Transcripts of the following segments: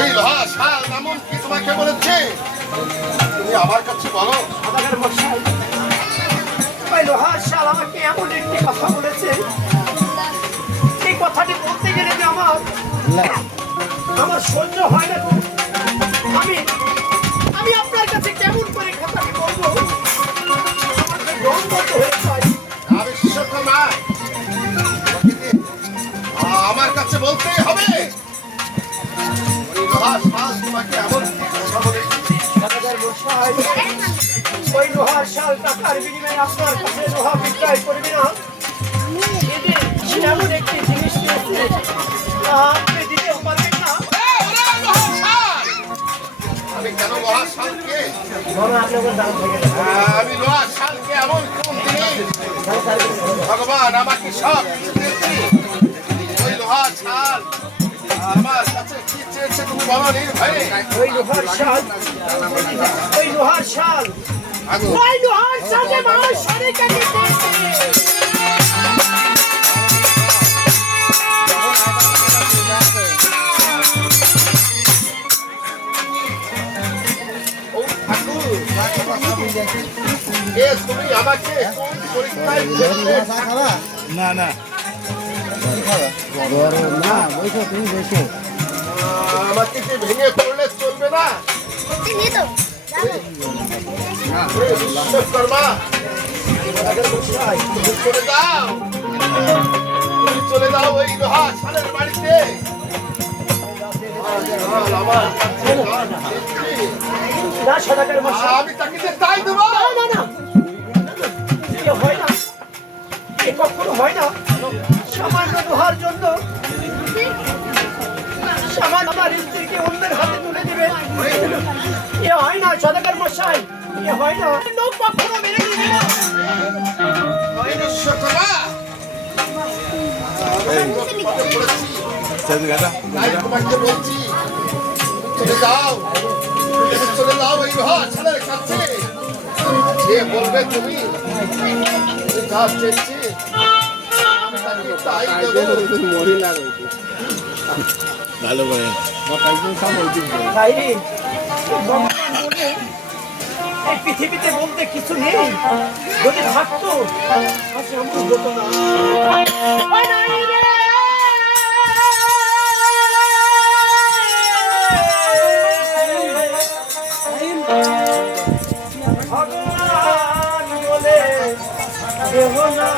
ওই লোহা শাল এমন কি তোমাকে বলেছে? তুমি আমার কাছে বলো। সদাগর মশাই, ওই লোহার শাল আমাকে এমন একটি কথা বলেছে, এই কথাটি বলতে গেলে যে আমার সহ্য হয় না। আমি আপনার কাছে কেমন করে কথাটি বলবো? আমার যে দম বন্ধ হয়ে যায়। আমার কাছে বলতেই হবে। ওই লোহার শাল তোমাকে এমন কি কথা বলেছে? সদাগর মশাই, ওই লোহার শাল টাকার বিনিময়ে আপনার কাছে লোহা বিক্রয় করবে না। সে এমন একটি জিনিস পেয়েছে, আপনি দিতেও পারবেন না। আমি কেন লোহার শালকে আমি লোহার শালকে এমন কোন জিনিস ভগবান আমাকে সব কিছু দিয়েছি। ওই লোহার শাল আমার কাছে কি চেয়েছে তুমি বলো নির্ভয়ে। ওই লোহার শাল, ওই লোহার শাল, ওই লোহার শালে আমার শরীরকে দিতে। তুমি আমাকে না না তুমি বসো। আমাকে কি ভেঙে পড়লে চলবে না? বিশ্বকর্মা তুমি চলে যাও, তুমি চলে যাও ওই লোহা শালের বাড়িতে। না সদাগর মশাই, আমি তাকে যে তাই দেবো না না, এ হয় না, এ কখনো হয় না। সামান্য লোহার জন্য সামান্য আমার স্ত্রীকে অন্যের হাতে তুলে দিবে, এ হয় না সদাগর মশাই, এ হয় না। লোক কখনো মেনে নিবে না। বিশ্বকর্মা তাই তোমাকে বলছি চলে যাও, চলে যাও ওই লোহা শালের কাছে। যে বলবে তুমি যা চেয়েছি তাকে তাই দেবো। ভালো করে তাইরে, এই পৃথিবীতে বলতে কিছু নেই, যদি থাকতো আজ এমন হতো না। ভগবান বলে দেব না।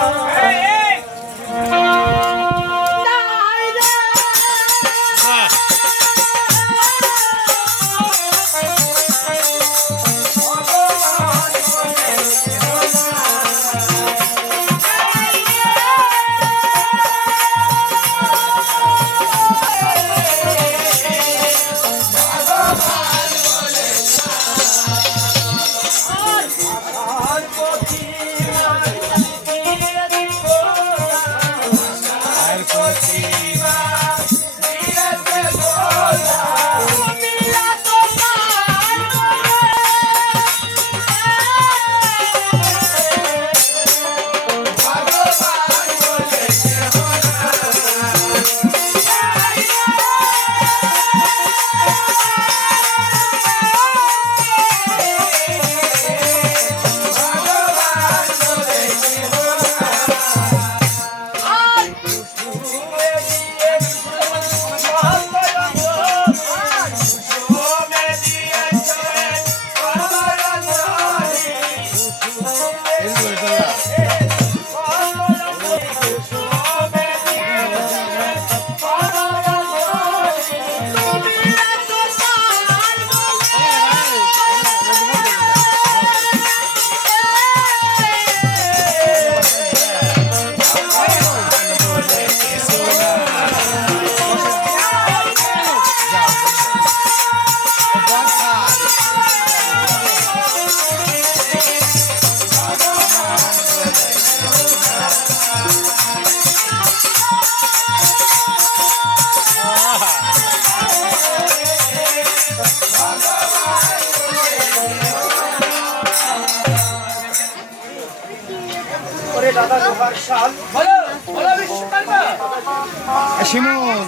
শিমুল,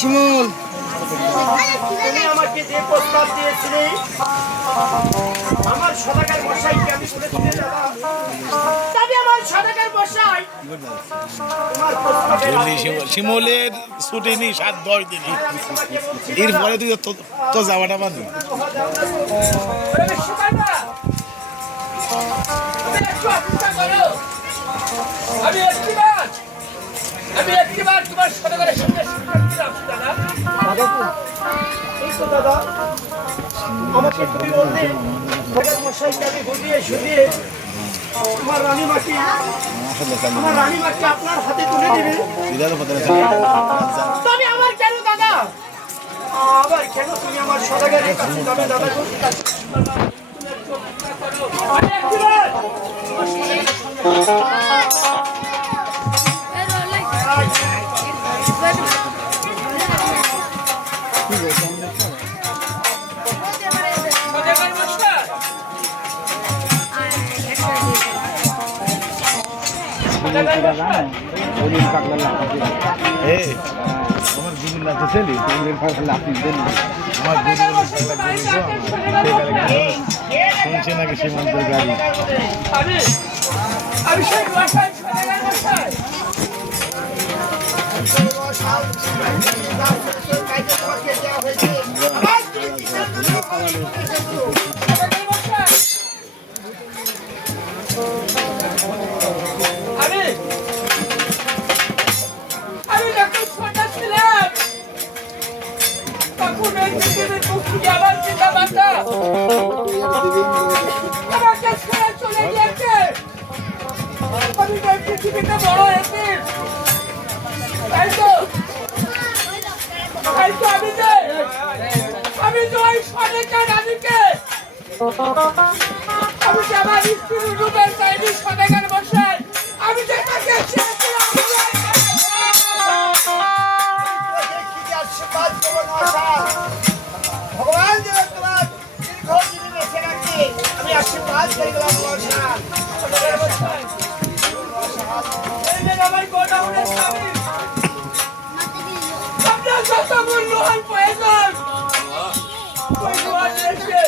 শিমুল তুমি আমাকে যে প্রস্তাব দিয়েছিলে আমার সদাগর মশাইকে আমি বলেছিলে দাদা, তবে আমার সদাগর মশাই তোমার প্রস্তাবের শিমলের ছুটি নি 7-10 দিনই এরপরে তুই তো যাওয়াটা বান্ধব আমি একবার তোমার সদাগরের সঙ্গে দাদা। এই তো দাদা, আমাকে তুমি বললে সদাগর মশাইকে আমি বুঝিয়ে শুনিয়ে আমার রানীমাকে আপনার হাতে তুলে দিবে। তবে আমার কেন দাদা, আবার কেন তুমি আমার সদাগরের কাছে যাবে দাদা? আমার গুরু লাগতেছে শুনছে নাকি সীমান্তের গাড়ি আমি সেই বাসায় সদাগর মশাই আমি যখন ছোট ছিলাম তখন ওই পৃথিবীর মুখ থেকে আমার পিতা মাতা আমাকে ছেড়ে চলে গিয়েছে। আমি তো এই পৃথিবীতে বড় হয়েছি, তাই তো আমি তো ওই সদাগর রানীকে আমি যে আমার স্ত্রীর রূপের চাইনি সদাগর মশাই, আমি যে তাকে ভগবান যেন তোমার দীর্ঘ জীবন বেঁচে রাখে, আমি আশীর্বাদ করে গেলাম সদাগর মশাই। এই যে আমার গোডাউনের স্বামী, আপনার যত মূল লোহার প্রয়োজন ওই লোহা এসে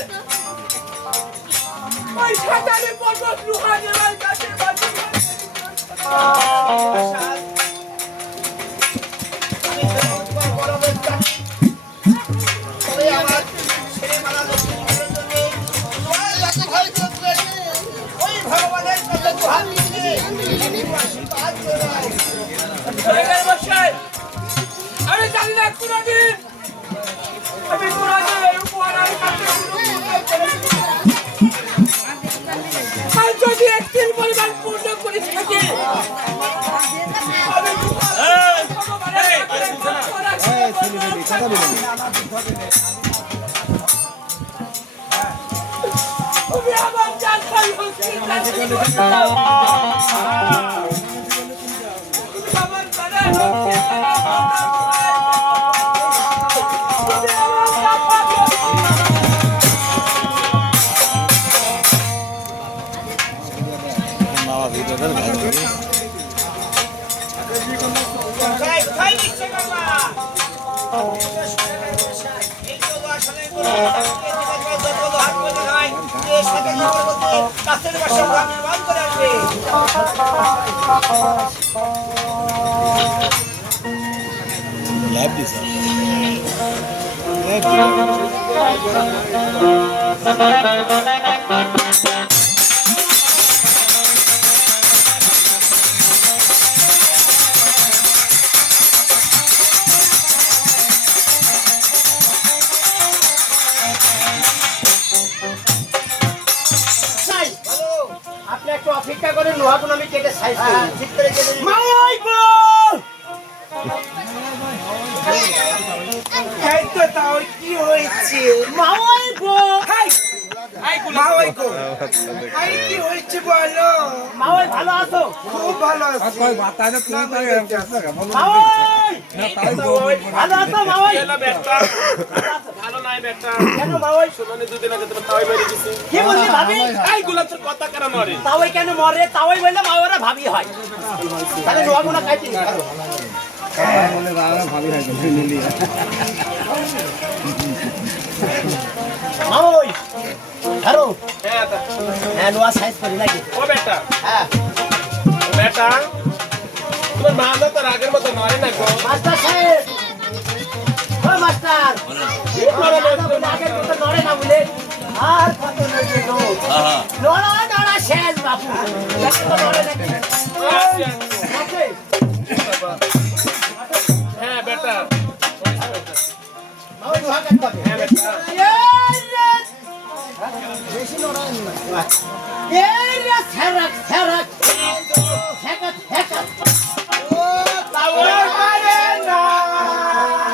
ওই সাঁতারে পর্বত লোহা নেওয়ার কাছে সদাগর মশাই, আমি জানি না কোনদিন আমি কোনদিন এই উপহার আমি কাছে আর যদি একদিন পরিমাণ পূর্ণ করে থাকি তুমি আমার জান ভাই হচ্ছি আমার বাড়া লাভ দিস আপনি একটু অপেক্ষা করেন, লোহাগুলো আমি কেটে সাইজ করি, ঠিক করে কেটে দিই। এই তো তাও কি হয়েছে মাওয়াইগো? মাওয়াইগো আই কি হয়েছে বলো? মাওয়াই ভালো আছো? খুব ভালো আছি। কই বাতায় তুমি তো মাওয়াই ভালো আছো? মাওয়াই ভালো নাই বেটা। কেন মাওয়াই? শুনুনি দুদিন আগে তুমি তাওই বেরিয়ে গেছি। কি বললি ভাবি? এই গুলাচের কথা কেন মরে? তাওই কেন মরে? তাওই বললে মাওয়ারা ভাবি হয়। তাহলে লোহাগুলো কাটি নি। বলে রানা ভাবি হয় তো নিলি। ধরো হ্যাঁ হ্যাঁ নোয়া সাইজ করি নাকি ও বেটা হ্যাঁ বেটা তোমার মা না তো আগের মতো নয় না গো মাস্টার সাহেব ও মাস্টার আগের মতো নড়ে না বলে আর কত নড়ে গো নড়া নড়া শেষ বাপু দেখো তো নড়ে নাকি আছে? হ্যাঁ বেটা ওই লোহা কাটতে হবে। হ্যাঁ বেটা বেশি নড়া না এই রে ছ্যারাক ছ্যারাক ছ্যাকাত ছ্যাকাত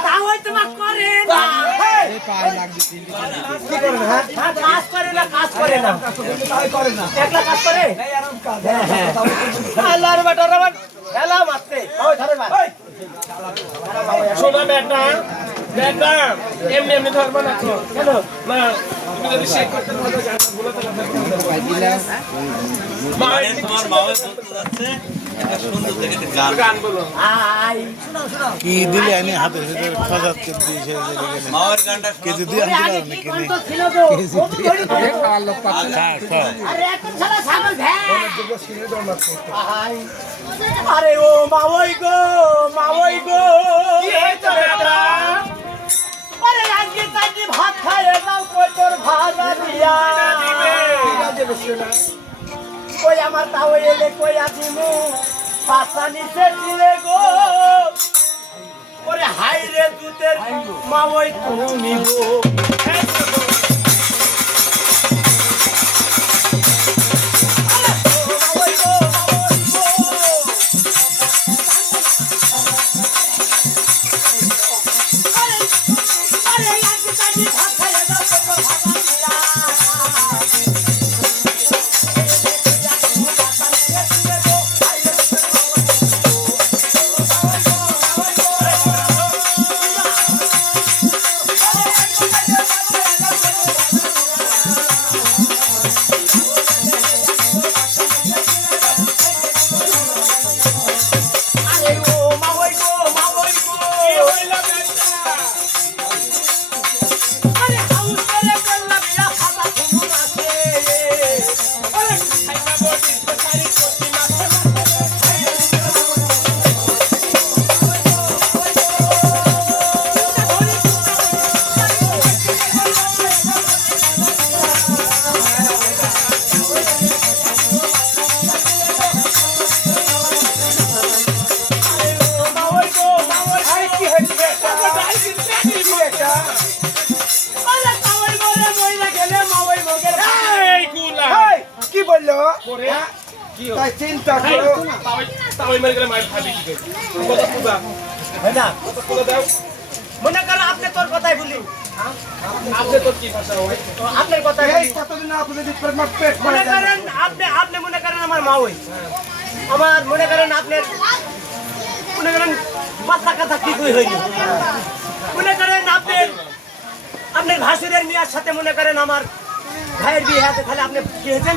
তাওই তোমার করে না কি করে না হ্যাঁ কাজ করে না কাজ করে না তাই করে না একলা কাজ করে হ্যাঁ আল্লাহর বেটা রবান হেলা মারতে ওই ধরে মার শোনা বেটা বেটা এমনি এমনি ধরবো না তো কেন না তুমি যদি শেক করতে পারো জানো ভুলাতে মা তোমার মাও বলতে যাচ্ছে একটা সুন্দর দেখে একটা গান গান বলো আই শোনো শোনো কি দিলে আমি হাতের ভিতরে খজাত করে দিয়েছে মাওয়ের গানটা কেজি শোনা দিয়ে ওরে আমি আগে দিলাম কি নাকি কন্ত ছিল গো ও তো ধরি ধরে খা আরে এখন সারা ছাগল ভ্যা আই আরে ও মাওই গো কি হয়েছে বেটা আরে আজকে তাইনি ভাত খায় নাও কই তোর ভাজা দিয়া কই আমার তাও এলে কই আছিমু পাশা নিচে দিলে গো ওরে হাই রে দুধের মাওই তুমি গো কি বললো করে কি তাই চিন্তা করো তাওই মেরে গেলে মায়ের খাবি কি করে কত পূজা না কত পূজা দাও মনে করো আপনি তোর কথাই বলি আপনি তোর কি ভাষা হয় আপনার কথাই এই কতদিন আপনি যদি পেট মনে করে করেন আপনি মনে করেন আমার মা হই আমার মনে করেন আপনার মনে করেন বাচ্চা কথা কি কই হইনি মনে করেন আপনার ভাসুরের মেয়ের সাথে মনে করেন আমার ভাইয়ের বিয়ে আছে তাহলে আপনি কি হয়েছেন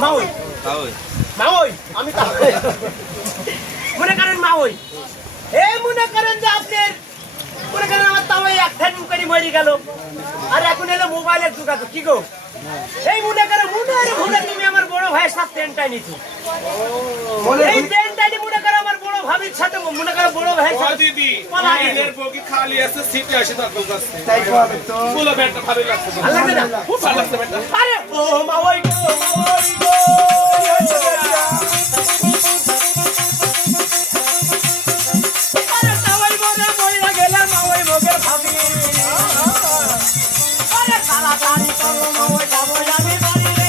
মা হই তাওই মা হই আমি তা মনে করেন মা হই এই মনে করেন যে আপনার মনে করেন আমার তাও এক ঠ্যাং করে মরে গেল আর এখন এলো মোবাইলের যুগ আছে কি গো এই মনে করে মনে তুমি আমার বড় ভাইয়ের সাথে পেনটা নিছো এই পেনটা নিয়ে মনে করে আমার বড় ভাবির সাথে মনে করে বড় ভাইয়ের ও সাথে দিদি পালাই এর বগি খালি আছে সিটে আসে তার কাছে তাই করবে তো বলো বেটা ভালো লাগছে ভালো লাগছে না খুব ভালো লাগছে বেটা আরে ও মাওই গো আরে তাওই বড় মইরা গেলাম মাওই মগের ভাবি আরে তাড়াতাড়ি করো মাওই যাবো আমি বাড়ি রে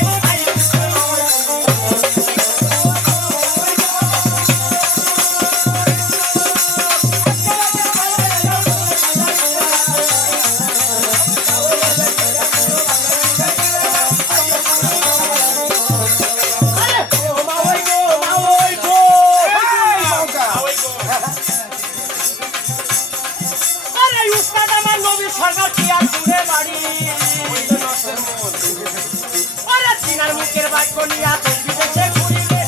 আরে ও মাওই গো আরে উস্তাদ আমার নবী সরকার কি আর দূরে বাড়ি আরে চিনার মুখের বাক্য নিয়া তুই বিদেশে ঘুরিবে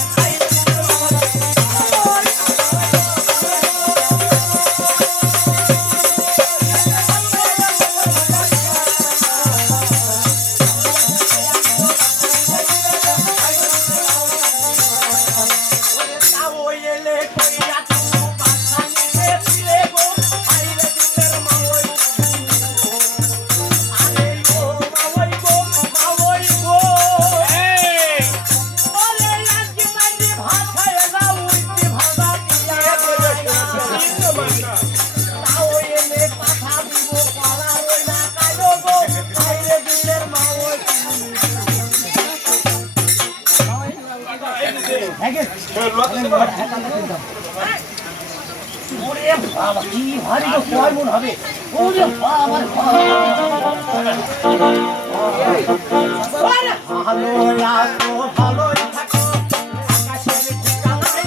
ওরে বাবা কি ভারী তো কয় মন হবে ওরে বাবা ভালো লাগো ভালো থাকো আকাশের ঠিকানায়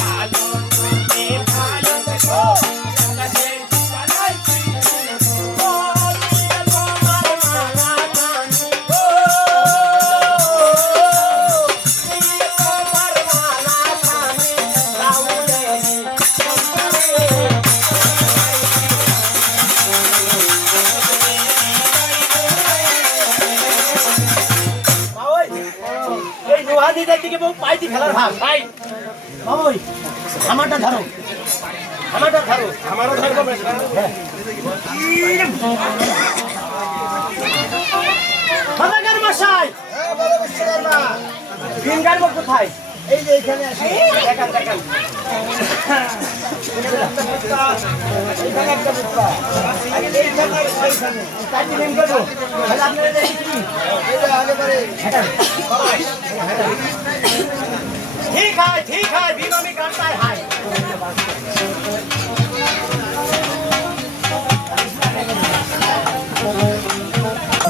ভালো ভালো দেখো আকাশের ঠিকানায় দিকে বউ পাইতি ফেলার ভাগ ভাই বাবুই আমারটা ধরো আমারটা ধরো আমারও ধরবো বেটা। খাদাগার মশাই দিন গাড়ব কোথায় এই যে এখানে আছে দেখান দেখান এখানে একটা বুকা আগে এইখানে ওইখানে তাই দিন করব তাহলে আপনারা দেখি কি এটা আগে পরে ठीक है बीमा में करता है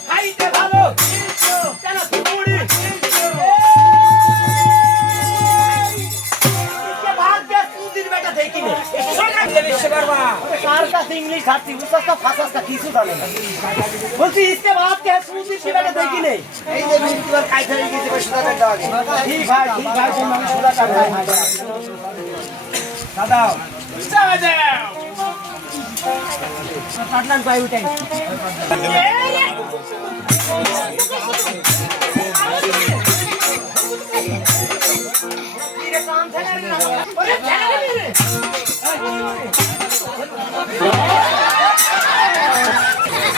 खाइते ভালো কেন তুড়ি इसके बाद के सुधीर बेटा देखी ने सोना देश करवा कार का इंग्लिश आती उसका भाषा का কিছু জানে না বলছি इसके बाद के सुधीर की बेटा देखी ने এই যে বিরুদ্ধে কাইতে গিয়ে সুদা কাটা আগে ঠিক ভাই তুমি আমি সুদা কাটা দাদা দাদা পাটলান পাই উঠাই ये काम था ना अरे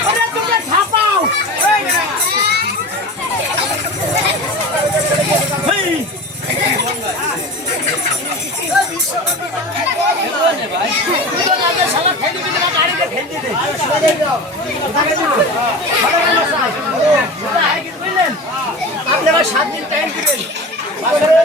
अरे तुझे छापाओ आपने 7 दिन टाइम दिए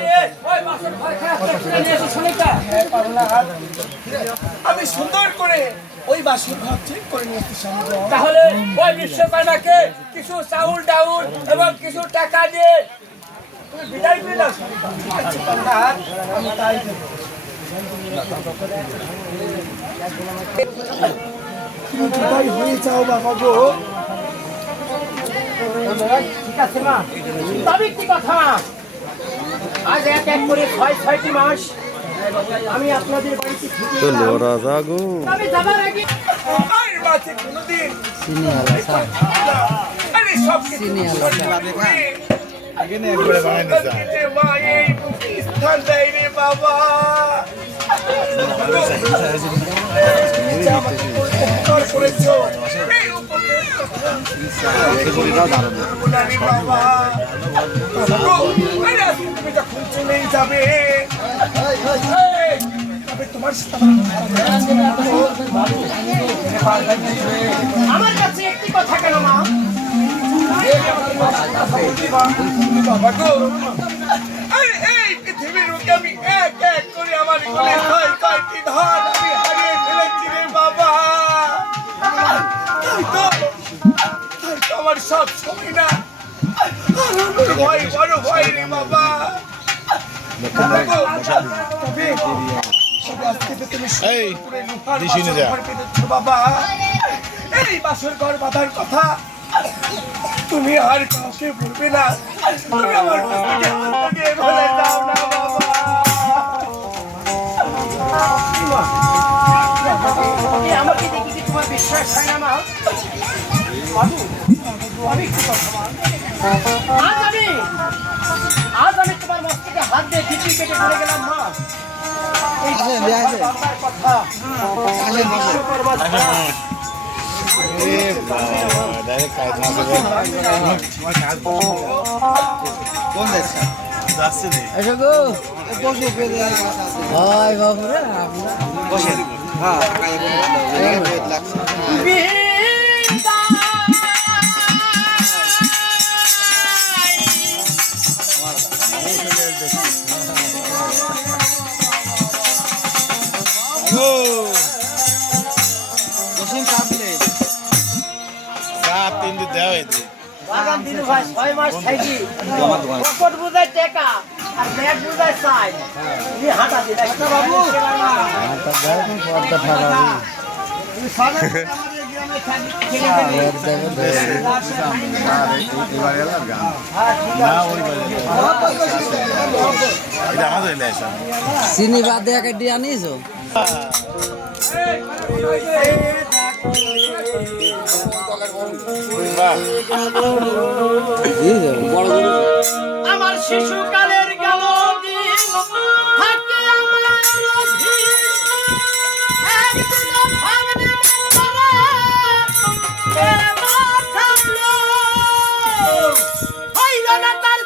দিয়ে ওই বাসন ঘর খারাপ করে নিয়ে এসো শ্রমিকটা। আমি সুন্দর করে ওই বাসন ঘর ঠিক করে নিয়ে আসতে সম্ভব। তাহলে ওই বিশ্বকর্মাকে কিছু চাউল ডাউল এবং কিছু টাকা দিয়ে তুমি বিদায় করে দাও। আমি তাই দেবো। বিদায় হয়ে যাও বাবা গো। ঠিক আছে মা, তবে একটি কথা, আজ এক এক করে 6টি মাস আমি আপনাদের বাড়িতে আমি যাবার আগে আর বাঁচে কোনোদিন আরে সব কিছু আগে না একবারে বানাই নিছে যে মা এই স্থান দেয় রে বাবা। উপকার করেছো, এই উপকার বাবা। আরে আজকে তুমি যখন চলেই যাবে, তবে তোমার সাথে আমার কাছে একটি কথা কেন মা, বাবা গো, আরে এই পৃথিবীর বুকে আমি এক এক করে আমার কোলে কয়টি ধন আমি হারিয়ে ফেলেছি রে বাবা। তাই তো আমার সব সময় না, আমার ভয় বড় ভয় রে বাবা। বাবা গো, তবে সব থেকে তুমি এই করে রূপার দিশি নিয়ে যা। বাসর ঘর পেতেছো বাবা। এই বাসর ঘর বাঁধার কথা তুমি আর কাউকে বলবে না, তুমি আমার বুকে হাত দিয়ে বলে দাও না বাবা। আমাকে দেখি কি তোমার বিশ্বাস হয় না মা? বাবু, আমি একটু কথা মা। আজ আমি তোমার মস্তকে হাত দিয়ে খিচি কেটে পড়ে গেলাম মা। এই বাবার কথা বিশ্বকর্মা ছাড়া এ বাবা ডাইরেক্ট কাজ না করে তোমার কাজ কোন দেশ যাচ্ছে রে এসো গো বসো ভাই বাবুরে বসে হ্যাঁ সাত তিন দিন দেওয়া হয়েছে বাগান দিনু ভাই 6 মাস থাকি পকেট বুঝায় টাকা আর ব্যাগ বুঝায় চাই এই হাঁটা দিন একটা বাবু না ওই এটা আমাদের এলাকা চিনি বাদে একটা দিয়ে আনিছো আমার শিশুকালের গেল দিন থাকে আমার অধীন একদিন ভাঙনে করে এ মাথালো হইল না তার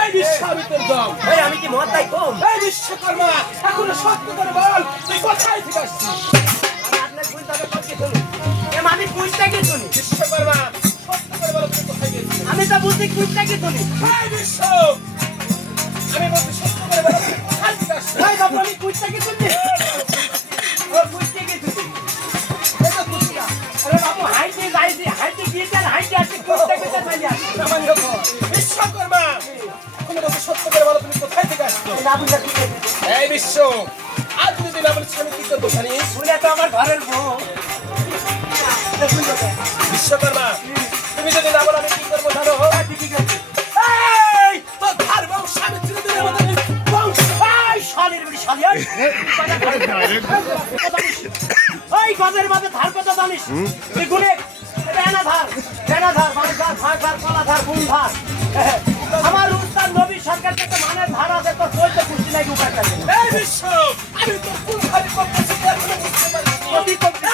এই বিশ্বামিত্রের দল, আমি কি মহাতাই কম? এই বিশ্বকর্মা, এখনো সত্য করে বল, তুই কোথায় থেকে আসছিস? আপনার ভুল তবে করতে চলুন। আমি কুইজটাকে চলি। বিশ্বকর্মা, সত্য করে বল, তুই কোথায় গেছিস? আমি তো বুঝি কুইজটাকে চলি। এই বিশ্ব, আমি বলছি সত্য করে বল, তুই কোথায় থেকে আসছিস? ভাই বাবু আমি কুইজটাকে চলি। ও কুইজটাকে চলি। এটা কুইজটা। আরে বাবু হাইটে যাইছি, হাইটে গিয়েছে আর হাইটে আসছে কুইজটাকে চাইলি আসছে। সামান্য কর। বিশ্বকর্মা, এখনো বলছি সত্য করে বল, তুমি কোথায় থেকে আসছো? না বুঝা কি করবে? এই বিশ্ব, আজ যদি না বলিস আমি কি করবো জানিস? শুনে তো আমার ঘরের বউ। এটা শুনতে হবে। বিশ্বকর্মা, তুমি যদি না বলো আমি কি করবো জানো? কি করবে? এই, তোর ধার বংশ আমি চিনে দিলে আমাদের বংশ। এই শালির বড়ি শালি এই। ওই গজের মাঝে ধার কত জানিস? তুই গুনে এটা এনা ধার, বাঁশ ধার, ফাঁক ধার, কলা ধার, ফুল ধার। আমার উস্তাদ নবী সরকার থেকে মানের ধার আছে তো চলতে খুশি নাই উপায় থাকে না। এই বিশ্ব, আমি তোর কোন খালি করতেছি এখনো বুঝতে পারছি না। প্রতি করতে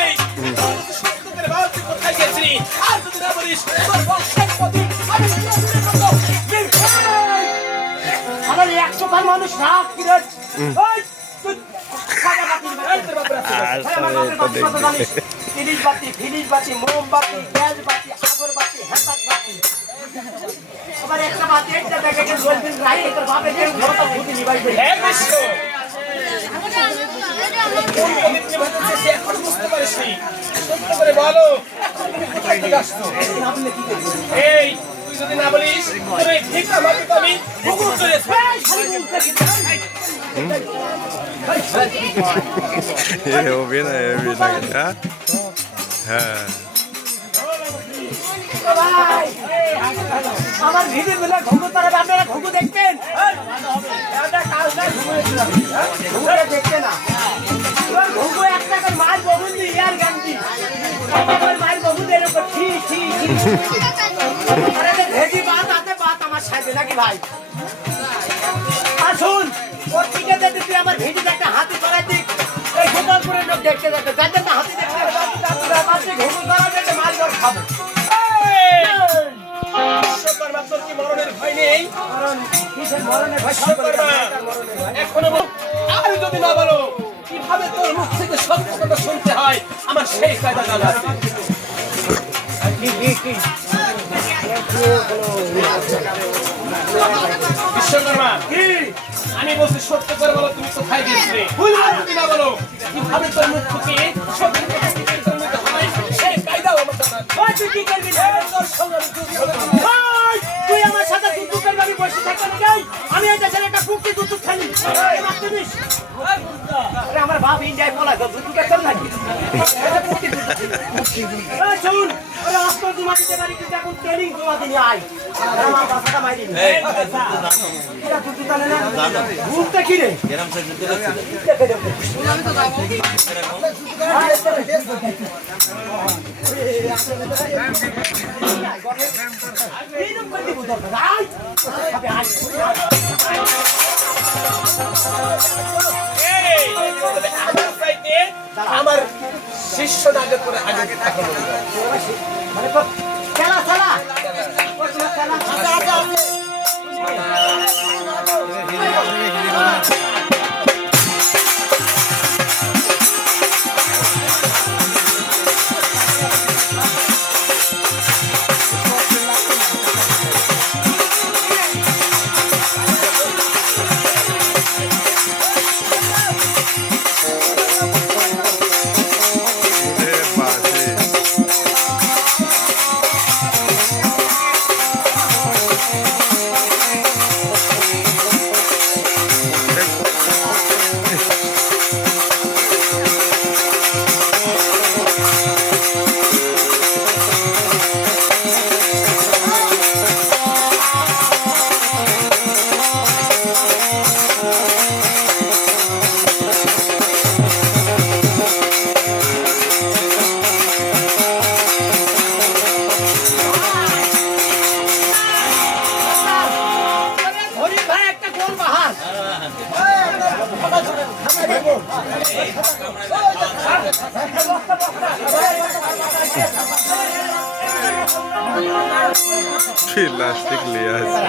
এই, তোর তো সত্য করে বল, তুই কোথায় গেছিলি? আর যদি না বলিস, তোর বংশের প্রতি আমি চিরদিনের মতো নির্ভয়। আমার 100 বার মানুষ রাগ কিরে ওই তুই খাজা বাতি এই তোর বাপের আছে। আমার বাপের বাতি কত জানিস? ইলিশ বাতি, ফিলিশ বাতি, মোমবাতি, গ্যাস বাতি, আগরবাতি, হেতাক বাতি। আবার একটা বাতি একটা প্যাকেটে জ্বলবেন রাই তোর বাপের কেউ ঘরটা ভূতি নিবাইবে। এই বিশ্ব, কোন পবিত্র ভাষা সে এখনো বুঝতে পারিসনি? সত্য করে বলো, এখন তুমি কোথায় থেকে আসছো? এই, তুই যদি না বলিস, তোর এই ভিক্ষা মাটিতে আমি হুকুম চলেছি। হবে না হ্যাঁ ভাই আমার ভিডিও গুলো ঘুঘু তারা আপনারা ঘুঘু দেখবেন ঘুঘু দেখবে না ঘুঘু একটা করে মার বহু ইয়ার গান্ধী মার বহু এর উপর ছি ছি আরে ভেজি বাত আতে বাত আমার সাথে নাকি ভাই আসুন ওর দিকে দেখতে তুই আমার ভিডিও একটা হাতি করাই দিক এই গোপালপুরের লোক দেখতে যাবে যাদের না হাতি দেখতে ঘুঘু তারা দেখতে মার ধর খাবো বিশ্বকর্মা, তোর কি মরণের ভয় নেই? কিসের মরণের ভয় বিশ্বকর্মা, এখনো বল, আর যদি না বলো, কিভাবে তোর মুখ থেকে সত্য কথা শুনতে হয় আমার সেই কায়দা জানা আছে। বিশ্বকর্মা, আমি বলছি সত্য করে বলো, তুমি কোথায় গেছিলে? আর যদি না বলো, কিভাবে তোর মুখ থেকে সত্য কথা শুনতে হয় সেই কায়দাও আমার জানা আছে। ওই তুই কি করবি তোর সঙ্গে আমি যুদ্ধ করবো। ওই তুই আমার সাথে দুধ করবি আমি বসে থাকতে না আমি এই দেশের একটা কুকি দুধ খালি আরে আমার বাপ ইন্ডিয়ায় বলা তো দুধ খেতে নাকি এটা কুকি দুধ এই শুন আরে আজকাল জমা দিতে পারি কিন্তু এখন ট্রেনিং জমা দিনি আয় আমার বাসাটা মাইরি এই এটা দুধ জানে না দুধটা কি রে গ্রাম সাইড দিতে লাগছে আমি তো যাবো এই, আমার সাইডে আমার শিষ্য নাগের পরে আগে থাকা মানে খেলা খেলা খেলা বাসে প্লাস্টিক লিয়ে আছে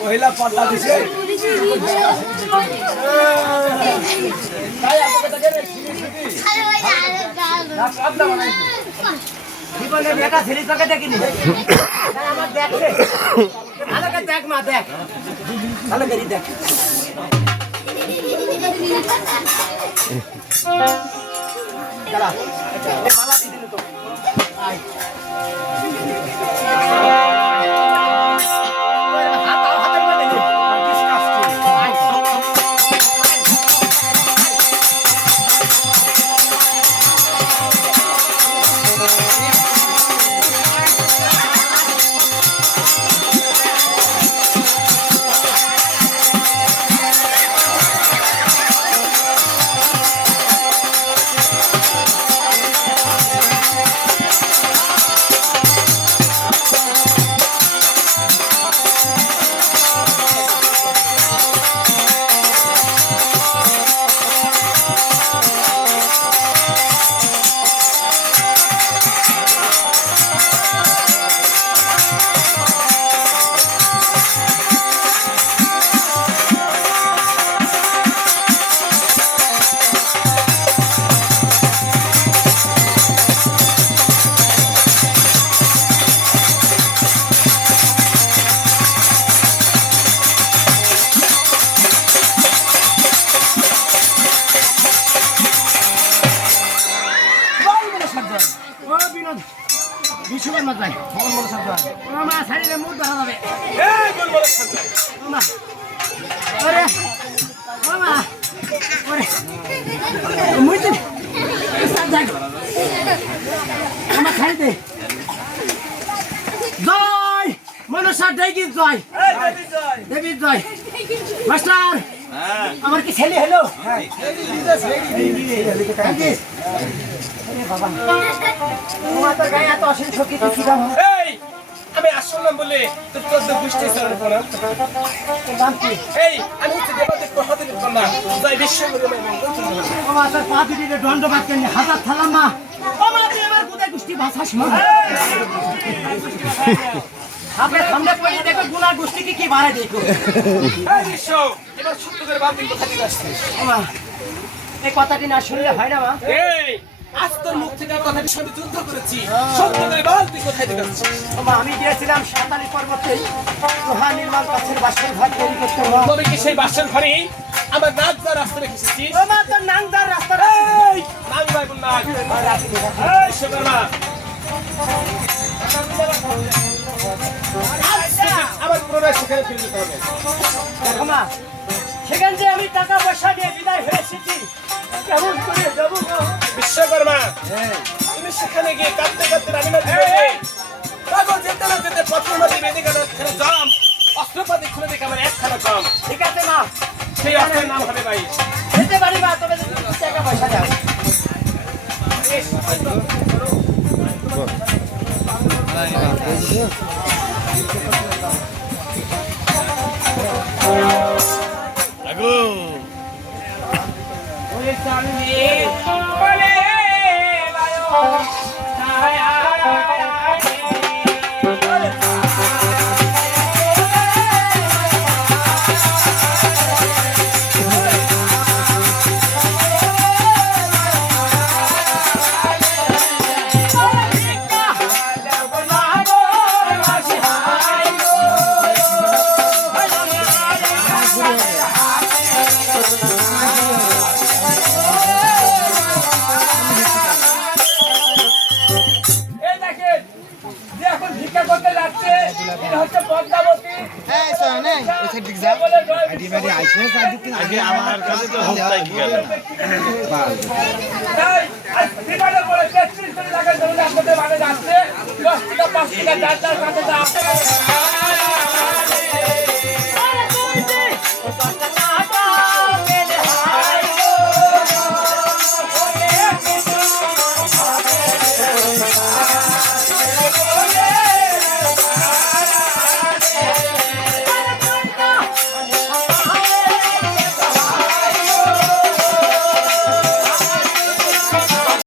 মহিলা পাল্টা দিছে জীবনে বেটা ছেলে তোকে দেখিনি আমার দেখছে ভালো করে দেখ মা দেখ ভালো করে দেখ দাঁড়া মালা দিয়ে দিল তো আয় বিশুবের মাথায় মামা শাড়িতে মুখ ধরা যাবে এই বলবো সরকার মামা ওরে মামা ওরে মুইতে সাজাই মামা খাইতে জয় মনসা ডাইকি জয় দেবী জয় মাস্টার আমার কি ছেলে হলো বাবা তোমার তো গায়ে এত অসীম শক্তি তো কি দাম এই আমি আসলাম বলে তোর তোর বুঝতে চাই না দাম কি এই আমি হচ্ছে দেবাদের প্রহাদের কন্যা যাই বিশ্ব বাবা তার পা দুটিতে দণ্ডবাদ কেন হাজার থালাম মা বাবা তুই আমার কোথায় গোষ্ঠী ভাষা শোন আপনি সামনে পড়ে দেখো গুনার গোষ্ঠী কি বাড়ায় দেখো এই বিশ্ব এবার সত্য করে বাদ দিন কথা দিতে আসছিস মা এই কথাটি না শুনলে হয় না মা এই আজ তোর মুখ থেকে কথাটি শুনে যুদ্ধ করেছি সত্য করে বাদ তুই কোথায় দিতে আসছিস বাবা আমি গিয়েছিলাম সাঁতারি পর্বতে লোহা নির্মাণ কাছের বাসের ঘর তৈরি করতে তবে কি সেই বাসের ঘরে আমার নাক যা রাস্তা রেখেছিস বাবা তোর নাংদার রাস্তা এই নাম ভাই বল না এই শোনা আবার পুনরায় সেখানে ফিরে যেতে হবে দেখো মা সেখান যে আমি টাকা পয়সা নিয়ে বিদায় হয়ে এসেছি কেমন করে যাবো বিশ্বকর্মা তুমি সেখানে গিয়ে কাঁদতে কাঁদতে রানীমা পাগল যেতে না যেতে পথের মধ্যে বেঁধে গেল জাম অস্ত্রপাতি খুলে দেখে আমার একখানা কম ঠিক আছে মা সেই অস্ত্রের নাম হবে ভাই যেতে পারি মা তবে যদি টাকা পয়সা দাও আগো ওরে চাঁদনি বলে লায়ো ছায়া এই দেখেন যে এখন ভিক্ষা করতে যাচ্ছে এটা হচ্ছে পদ্মাবতী আগে আমার কাছে তো হত্যাই গেল তাই আজ বিমানের পরে 33 কোটি টাকার জমি আপনাদের মানে যাচ্ছে 10 টাকা 5 টাকা 4 টাকা 5 টাকা